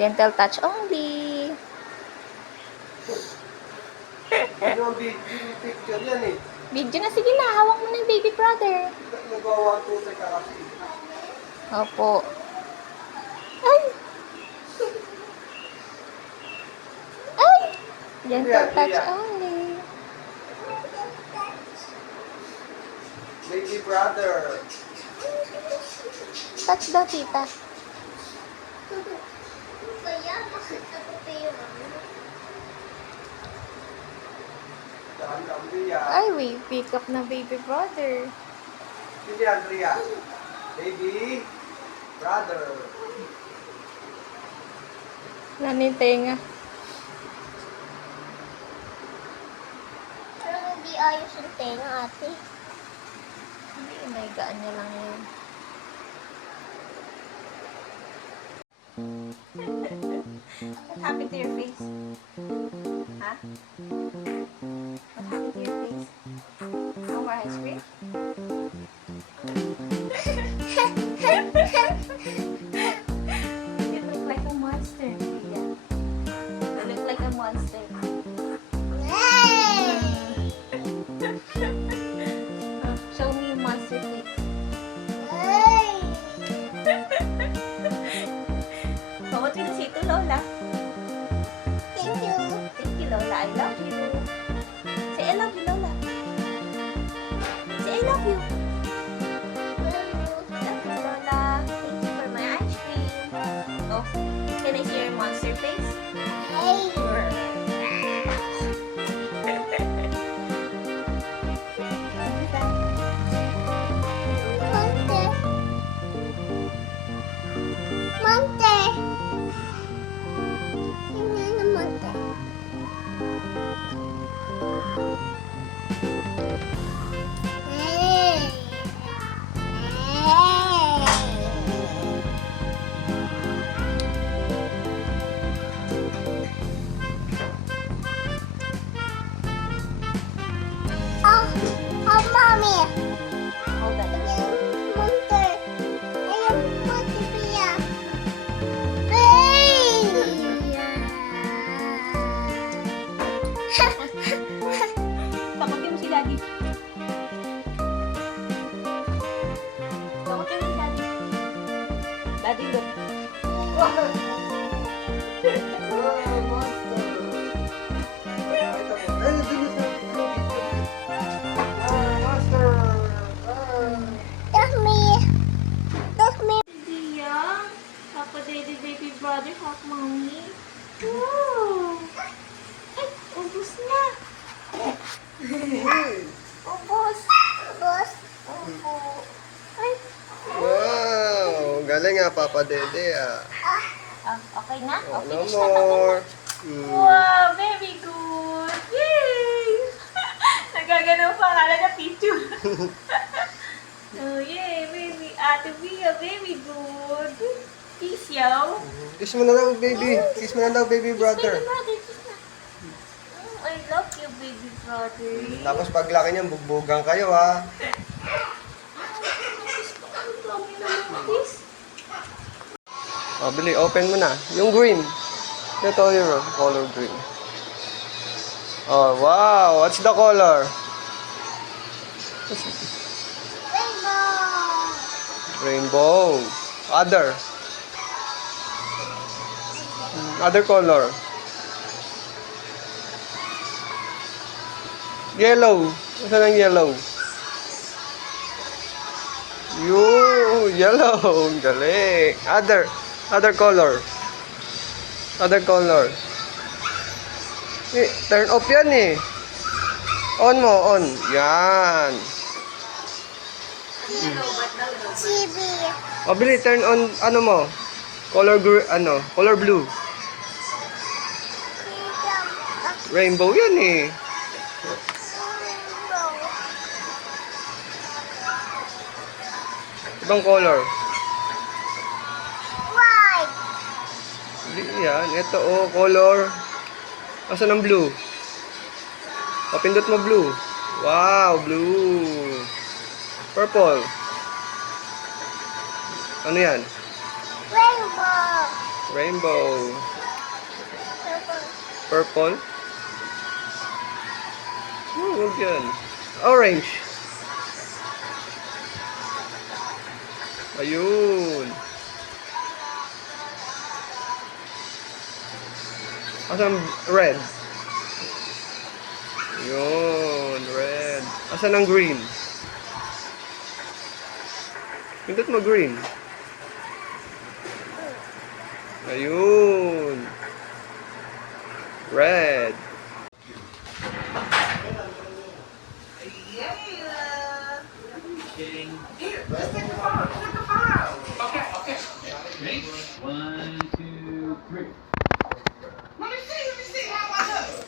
Gentle touch only. Ano ang picture yan eh? Video na, sige na. Hawak mo na yung baby brother. Nagawa ko sa kasi. Opo. Ay! Ay! Gentle touch only. Baby brother. Touch daw, tita. Kaya bakit ako kayo? Andrea. Ay, we pick up na baby brother. Sili Andrea. Baby brother. Nanitenga. Pero hindi ayos yung tenga, ate. Hindi, naigaan niya lang yun. What happened to your face? Huh? What happened to your face? No more ice cream? You look like a monster. Yeah. You look like a monster. Oh, show me your monster face. Oh, what will you say to Lola? Thank you. Thank you, Lola. I love you. Say, I love you, Lola. Say, I love you. Love you, Lola. Thank you for my ice cream. Oh, can I see your monster face? Hey. Monte. Monte. Hindi na monte. Hey. Oh, oh, mommy. Hold on. Ayan, monte. Ayan, monte, Pia. Hey! Pakutin mo si Daddy. Pakutin mo si Daddy. Daddy, look. Oh, monster. Ay, dulo sa monster. That's me. That's me. Dia, Papa Daddy, baby brother, hug mommy. Wow! Ay, ubus na. Ubus. Boss. Opo. Ay, Wow, galing nga Papa Dede ah. okay na? Oh, Okay no na siya. more. Wow, very good. Yay! Nagaganaw pa, akala na picture. Oh, yay, baby. Ate Bia, very good. Peace, yo. Kiss mo na daw, baby. Kiss mo na daw, baby brother. Baby brother, kiss na. I love you, baby brother. Tapos paglaki niyan, bugbugan kayo ha. Ang dami naman kiss. O, bili, open mo na. Yung green. Ito yung color green. Oh, wow. What's the color? Rainbow. Rainbow. Other. Other color. Yellow. Saan ang yellow? Yellow. Galing. Other color. Other color. Turn off yan eh. On mo, on. Yan. TV. O, bili, turn on, ano mo? Color color blue. Rainbow yan eh. Ibang color. White. Hindi yan. Ito oh, color. Asan ang blue? Papindot mo blue. Wow, blue. Purple. Ano yan? Rainbow. Rainbow. Purple. Huwag yan. Orange. Ayun. Asan red? Ayun, red. Asan ang green? Pindot mo green. Ayun. Red. One, two, three. Let me see how I look.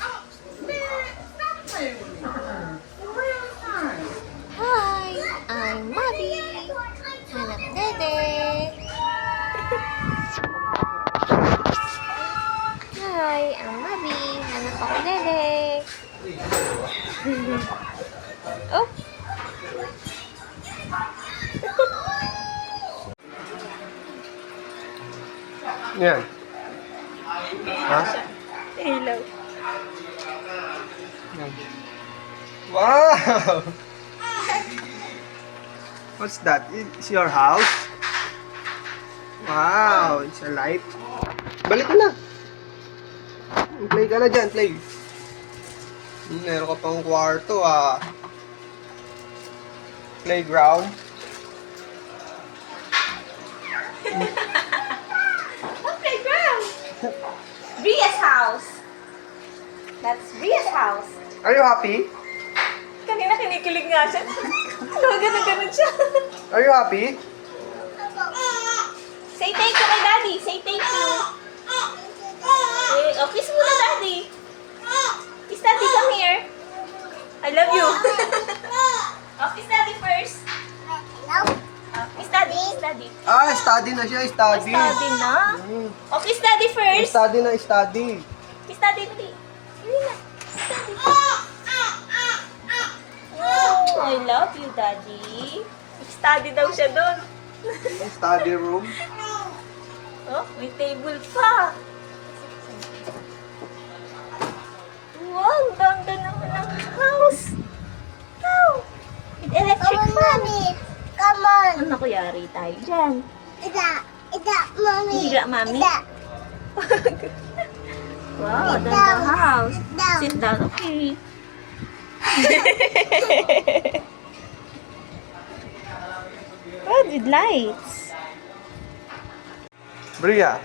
Oh, man, stop playing with me. For real time. Hi, I'm Mommy. Hanap Dede. Hi, I'm Mommy. Hanap ako Dede. Oh. Yan. Ha? Hello. Yan. Wow! What's that? It's your house? Wow, it's a light. Balik ka na. Play ka na dyan, play. Meron ka pang kwarto ah. Playground. What playground? Ria's house. That's Ria's house. Are you happy? Kanina kinikilig nga siya. Ganun siya. Are you happy? Say thank you kay Daddy. Say thank you. Oh, kiss mo na Daddy. Kiss Daddy, come here. I love you. Oh, kiss Daddy first. Oh, kiss Daddy, kiss Daddy. Ah, study na siya, study. Study na. Oh, kiss Daddy first. Study na, study. Kiss Daddy, Daddy. Hindi na. Kiss Daddy. Oh, I love you, Daddy. Study daw siya doon. Study room. Oh, may table pa. Wow, ganda naman ng house. Wow. With electric Come on, fan. Mommy. Come on. Ano kuyari tayo dyan? Ida, Mommy. Higa, Mami. Ida. Wow, Sit ganda down. house. Sit down. Sit down, okay. Oh, with lights. Bria.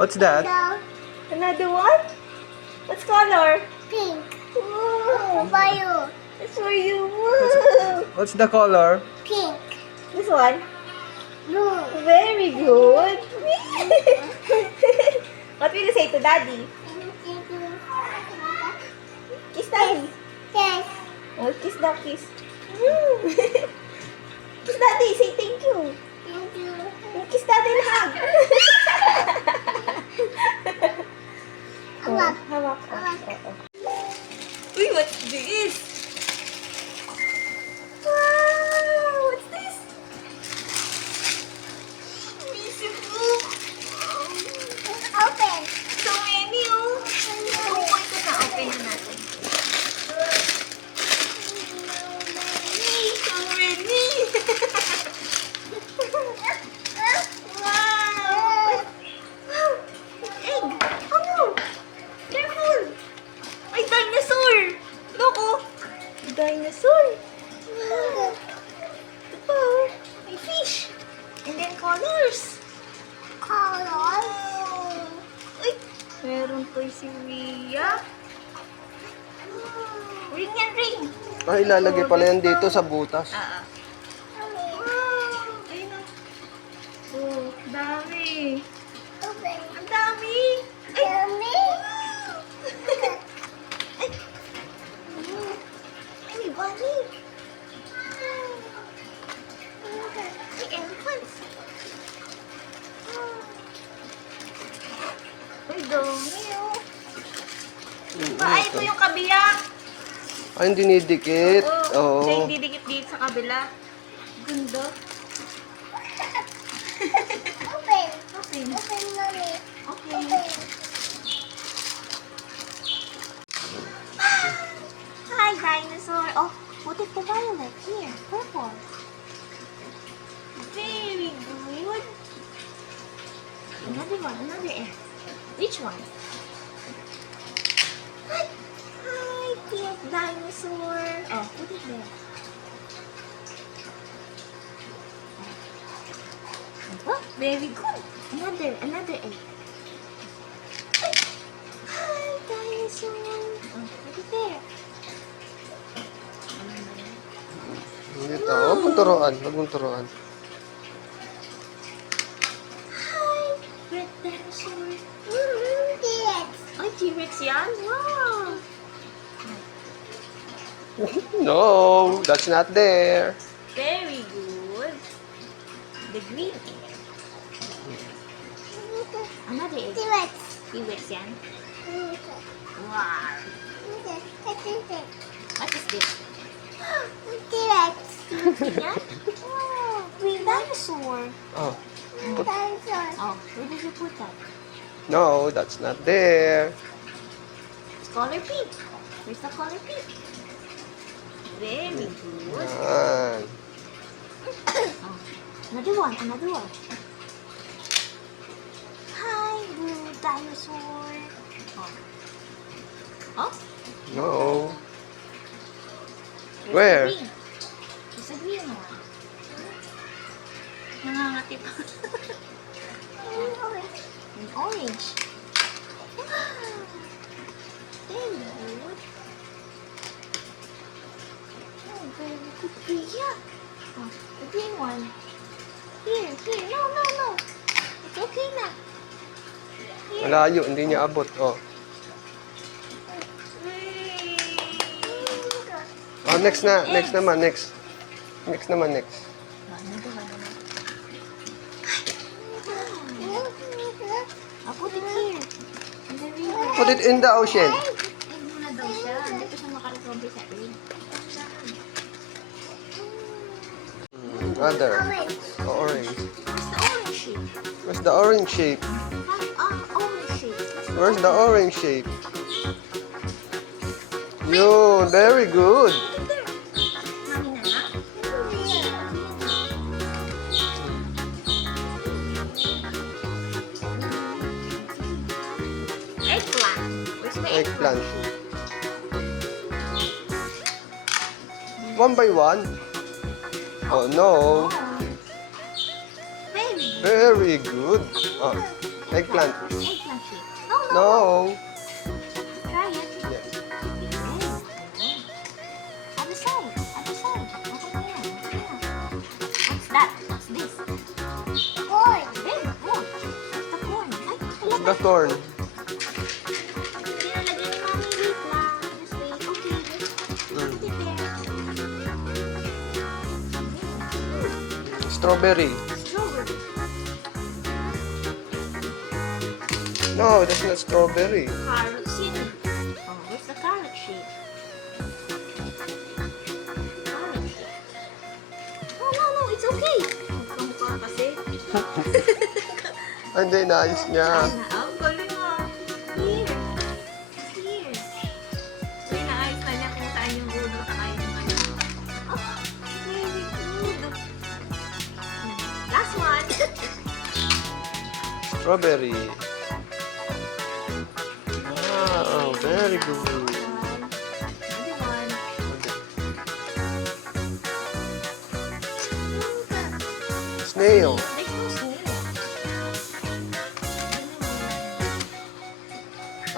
What's that? Down. Another one? What's color? Pink. Wow. For you. It's for you. Wow. What's the color? Pink. This one? Blue. Very good. What will you say to Daddy? Kiss Daddy. Yes. Oh, kiss daw, kiss. Kiss Daddy, say thank you. Thank you. Kiss Daddy and hug. Hawak. Hawak. Uy, what's this? Wow, what's this? Music book. Open. So many, oh. Open ko na. Open na natin. So many. Wow. Wow. Egg. Oh no. Careful. May dinosaur. Loko. Dinosaur. Wow. Ito pa, oh. May fish. And then colors. Color. Uy, meron to si Ria. Ring yan, ring. Ah, ilalagay pala yan dito sa butas. Wow, ayun na. Oh, dami. Open. Ang dami. Ay, Yummy. ay, may bunny. May elephants. Ay, dami, oh. Ay, ito yung kabiyak. Ay, hindi dinidikit. Oo. Siya Oo. yung didikit-dikit sa kabila. Ganda. Open. Okay. Open, mommy. Okay. Open. Hi, dinosaur. Oh, put it to violet. Here, purple. Very good. Another one, another egg. Which one? Hi, pink dinosaur. Oh, put it there. Oh, very good. Another egg. Hi, dinosaur. Oh, put it there. Dito. Huwag mong turuan. Huwag mong turuan. Hi, red dinosaur. T-Rex. Ay, T-Rex yan? Wow! No, that's not there. Very good. The green egg. Another egg. T-Rex. T-Rex yan? Wow! What is this? T-Rex. Yan? Wow! Green dinosaur. Oh. Dinosaur. Oh, where did you put that? No, that's not there. It's color pink. Where's the color pink? Very good. Yan. Oh, another one, another one. Hi, blue dinosaur. Oh. Oh? No. There's Where? The green. There's a green one. Nangangati pa. An orange. Wow. Very good. Oh, very good. Yeah. Oh, the green one. Here, here. No, no, no. It's okay na. Here. Malayo, hindi niya abot. Oh. Oh, next na. Next naman, next. Next naman, next. I'll put it here. In the river. Put it in the ocean. Egg muna daw siya. Hindi pa siya makarecover sa egg. Other. Orange. Where's the orange shape? Where's the orange shape? Orange shape. Where's the orange shape? Yun, very good. There. Mami na na. Eggplant. Where's my Eggplant. One by one. Oh no. Very Very good. Oh, eggplant. Eggplant shape. No, no. No. Try it. Yes. Other side. Other side. Okay na yan. Okay na. What's that? What's this? Corn. Very good. The corn. Ay, wala The thorn. Hindi nalagay ni Mami. Wait lang. Just wait. Okay. Mm. Put it there. Strawberry. Strawberry. No, that's not strawberry. Carrot seed. Oh, where's the carrot shape? Carrot shape. No, no, no. It's okay. Magkamukha kasi. Ay, hindi, naayos niya. Ang galing ah. Here. Here. So, inaayos na niya kung saan yung ulo sa yung ano. Oh, very good. Last one. Strawberry. Wow, very good. Another one. Snail. There's no snail.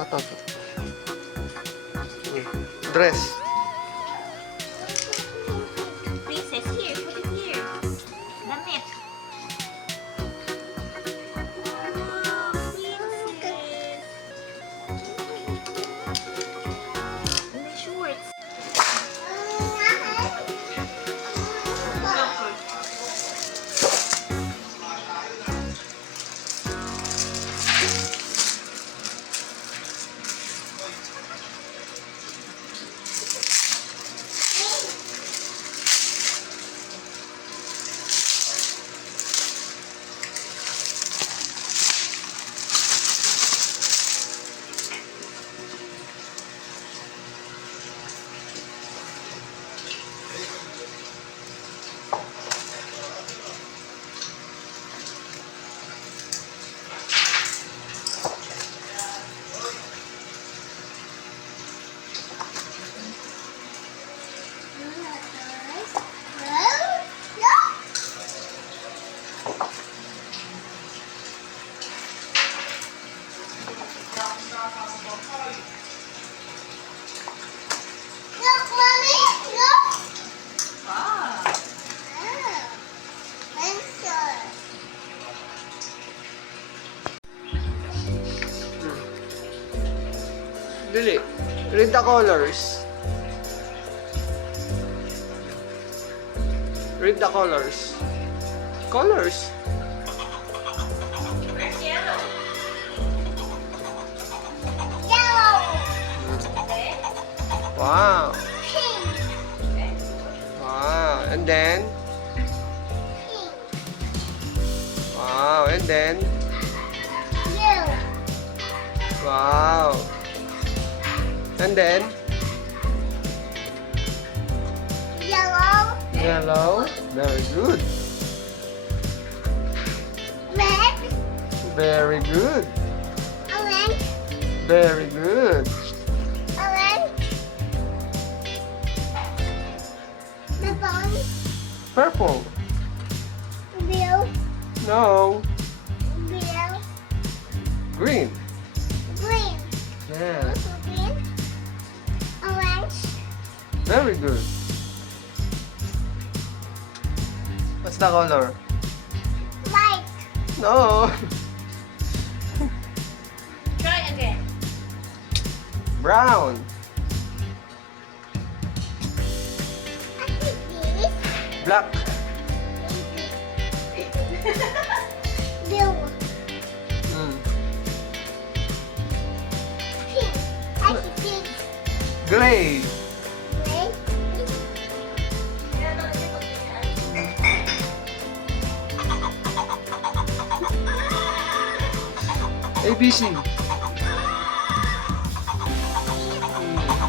Ito. Dress. Princess, here. Put it here. Damit. Wow, princess. And the shorts. Dili. Read the colors. Read the colors. Colors. Where's yellow? Yellow. Okay. Wow. Pink. Okay. Wow. And then? Pink. Wow. And then? Blue. Wow. And then? Yellow. Yellow. Very good. Red. Very good. Orange. Very good. Orange. The bone. Purple. Blue. No. Blue. Green. Green. Yeah. Green. Orange. Very good. What's the color? White. No. Try again. Brown. What is this? Black. Blue. Mm. Pink. What is this? Gray. Red. ABC.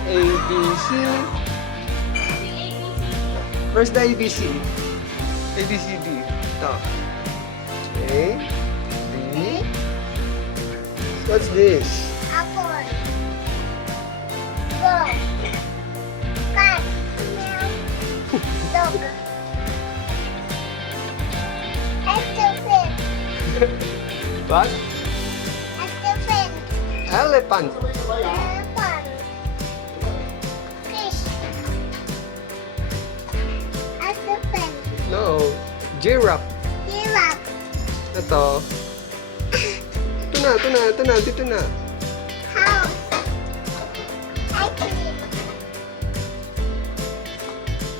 ABC. Where's the ABC? ABCD. Ito. A. B. What's this? Apple. Ball. Cat. Meow. Dog. Elephant. What? Elephant. Elephant. Elephant. Fish. Elephant. No. Giraffe. Giraffe. Ito. Ito na. Dito na. House. Ice cream.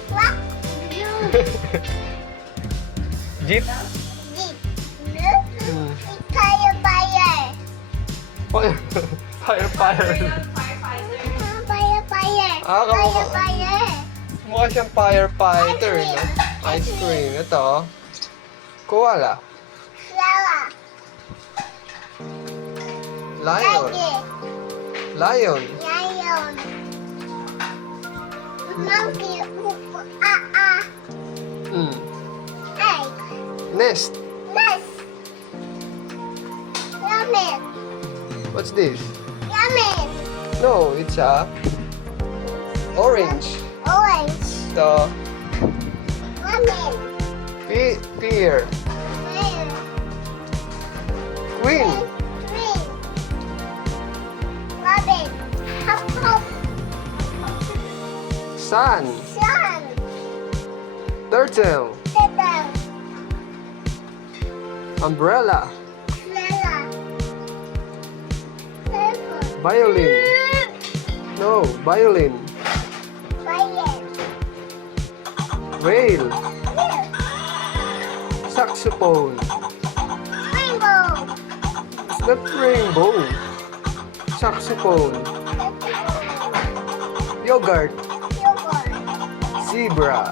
What? Blue. Jeep. Jeep. Blue. Fire. Fire. Fire. Firefighter. Fire. Ah, kamukha. Fire. Mukha siyang firefighter, no? Ice cream. Ito. Koala. Flower. Lion. Tiger. Lion. Lion. Monkey. Mm. Egg. Nest. Nest. Ramen. What's this? Ramen. No, it's a orange. Orange. Ito. Ramen. Pear. Green. Queen. Green. Ramen. Hop hop. Sun. Sun. Turtle. Turtle. Umbrella. Umbrella. Purple. Violin. No, violin. Violet. Whale. Blue. Saxophone. Rainbow. It's not rainbow. Saxophone. Yogurt. Yogurt. Zebra.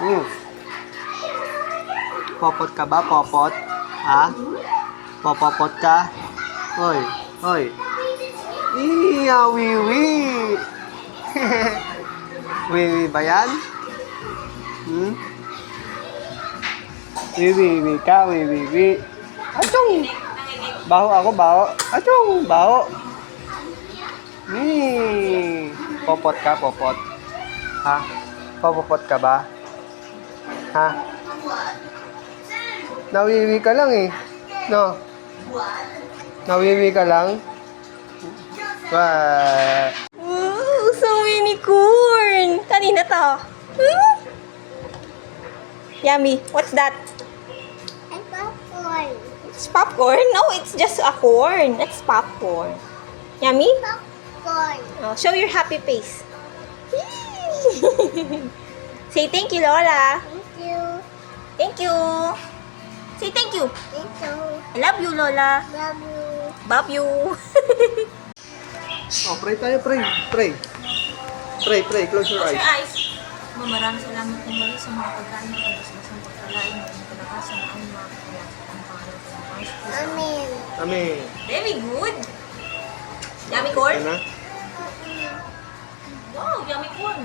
Mm. Popot ka ba? Popot? Ha? Popopot ka? Hoy. Hoy. Iya, wiwi. Wiwi ba yan? Hmm? Wiwi ka, wiwi. Achong! Baho ako, baho. Achong! Baho. Popot ka, popot. Ha? Popopot ka ba? Ha? Nawiwi ka lang eh. No? Nawiwi ka lang? Wah. Ooh, so many corn! Kanina to. Hmm? Yummy. What's that? I got corn. It's popcorn? No, it's just a corn. It's popcorn. Yummy? Popcorn. Oh, show your happy face. Say thank you, Lola. Thank you. Thank you. Say thank you. Thank you. I love you, Lola. Love you. Love you. Oh, pray tayo, pray. Pray. Pray, pray. Close your Close your eyes. eyes. Maraming salamat po muli sa mga pagkain at pagkasasang pagkalain ng kalakasan ng aming mga kaya ang pangalan ko ng Christ. Amen. Amen. Very good. Yummy corn? Ano na? Wow, yummy corn.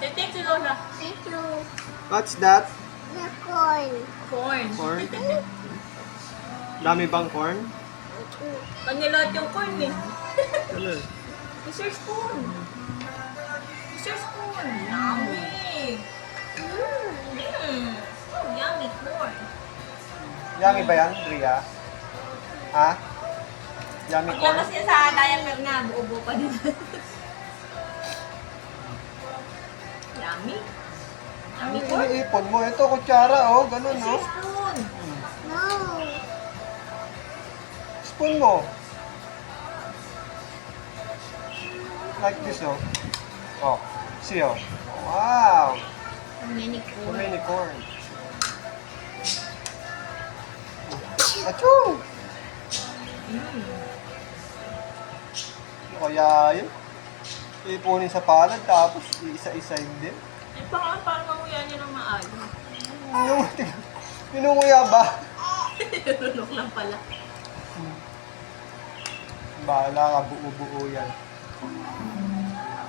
Say thank you, Lola. Thank you. What's that? The corn. Corn. Corn? Dami bang corn? Kanya lahat yung corn eh. Ano? It's your spoon. It's your spoon. Yummy. Oh, yummy corn. Yummy ba yan, Ria? Ha? Yummy corn? Paglabas niya sa diaper niya, buo-buo pa din. Yummy. Yummy Ano corn. iniipon mo? Ito, kutsara, oh. Ganun, It's oh. your spoon. No. Spoon mo. Like this, oh. Oh. See, oh. Wow. Mini So corn. many corn. Achoo! Kaya yun. Ipunin sa palad, tapos isa-isa hindi. Eh, parang mamuya niya ng maaga. Pinunguya ba? Lunok lang pala. Bahala ka, buo-buo yan.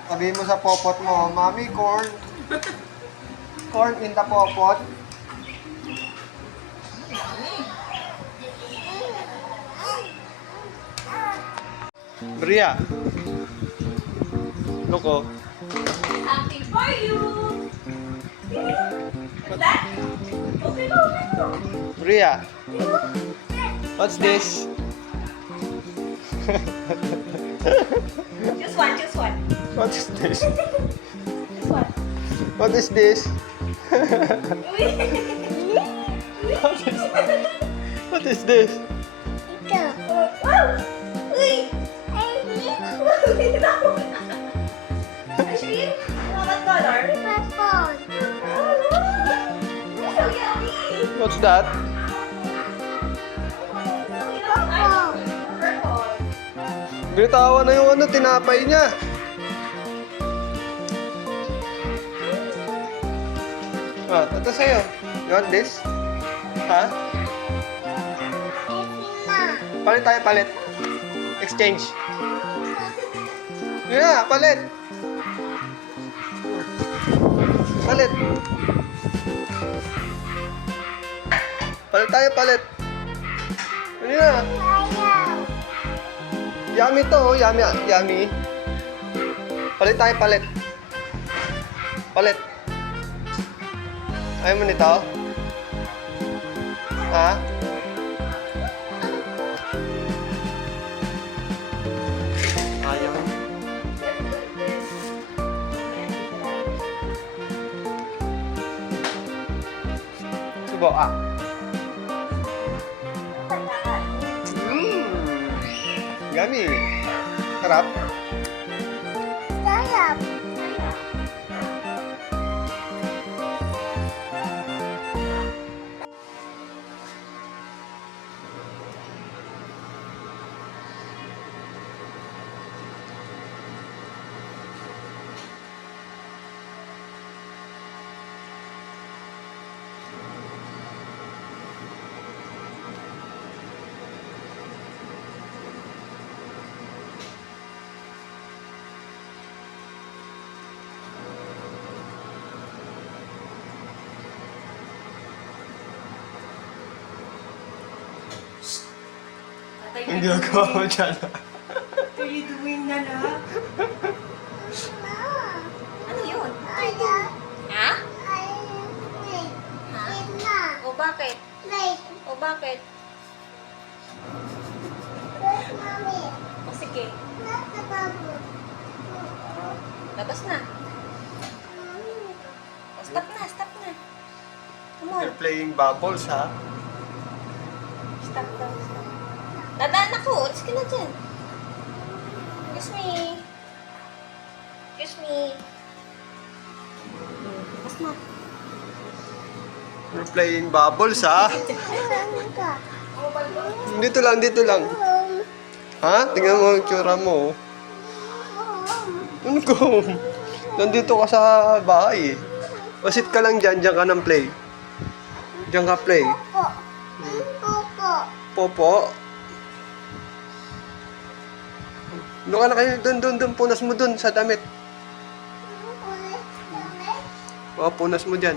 Sabihin mo sa popot mo, Mami, corn. Corn in the popot. Bria. Look, oh. Something for you. What's that? Okay, go. Bria. What's this? Choose one, choose one. What is this? Choose one. What is this? What is this? Ito. Wow! Uy! I show you. What color? Popcorn. So yummy! What's that? Purple. Bitawa na yung ano, tinapay niya. Ah, ito sa'yo. You want this? Ha? Palit tayo, palit. Exchange. Yeah, palit. Palit. Palit tayo, palit. Ano na? Ayaw. Yummy to, oh. Yummy, yummy. Palit tayo, palit. Palit. Ayaw mo nito? Ha? Ayaw. Subo, ah. Yummy. Sarap. Sarap. Ang ginagawa mo dyan. What are you doing, Nana? Ano yun? Ayaw. Ha? Ayaw. Wait. Ha? Wait na. O bakit? Wait. O bakit? Wait, Mommy. O sige. Not the bubble. Labas na. O stop na, stop na. You're playing bubbles, ha? Stop daw. Dadaan ako. Alis ka na dyan. Excuse me. Excuse me. Bukas na. You're playing bubbles, ha? Saan ka? Dito lang, dito lang. Ha? Tingnan mo yung tsura mo. Ano ko? Nandito ka sa bahay, eh. O sit ka lang dyan, dyan ka ng play. Dyan ka play. Popo. Popo. Popo. Doon ka na kayo, doon, punas mo doon sa damit. Ulit kami. O, punas mo dyan.